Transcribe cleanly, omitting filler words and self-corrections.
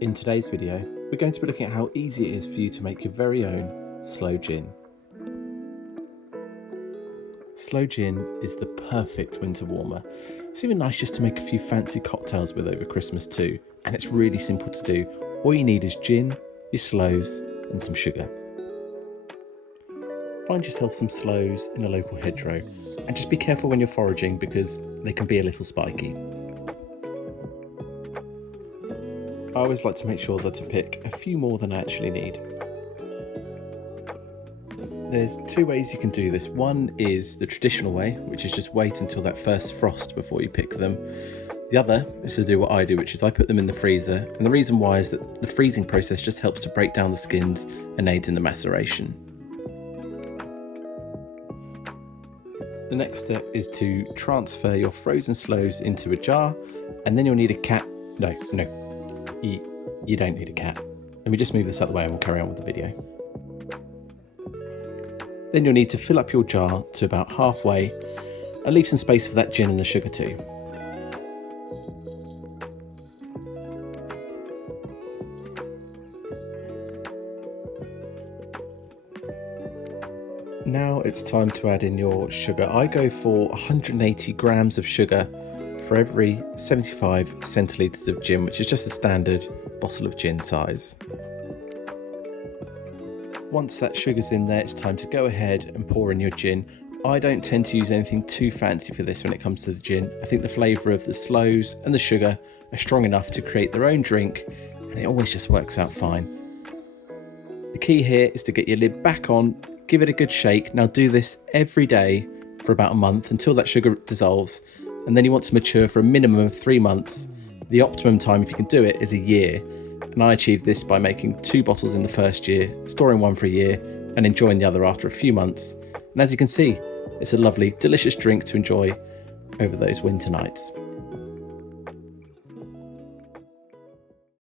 In today's video, we're going to be looking at how easy it is for you to make your very own sloe gin. Sloe gin is the perfect winter warmer. It's even nice just to make a few fancy cocktails with over Christmas too, and it's really simple to do. All you need is gin, your sloes, and some sugar. Find yourself some sloes in a local hedgerow, and just be careful when you're foraging because they can be a little spiky. I always like to make sure that I pick a few more than I actually need. There's two ways you can do this. One is the traditional way, which is just wait until that first frost before you pick them. The other is to do what I do, which is I put them in the freezer, and the reason why is that the freezing process just helps to break down the skins and aids in the maceration. The next step is to transfer your frozen sloes into a jar, and then you'll need a You don't need a cat. Let me just move this out of the way and we'll carry on with the video. Then you'll need to fill up your jar to about halfway and leave some space for that gin and the sugar too. Now it's time to add in your sugar. I go for 180 grams of sugar for every 75 centilitres of gin, which is just a standard bottle of gin size. Once that sugar's in there, it's time to go ahead and pour in your gin. I don't tend to use anything too fancy for this when it comes to the gin. I think the flavour of the sloes and the sugar are strong enough to create their own drink, and it always just works out fine. The key here is to get your lid back on, give it a good shake. Now do this every day for about a month until that sugar dissolves, and then you want to mature for a minimum of 3 months. The optimum time, if you can do it, is a year. And I achieved this by making 2 bottles in the first year, storing one for a year, and enjoying the other after a few months. And as you can see, it's a lovely, delicious drink to enjoy over those winter nights.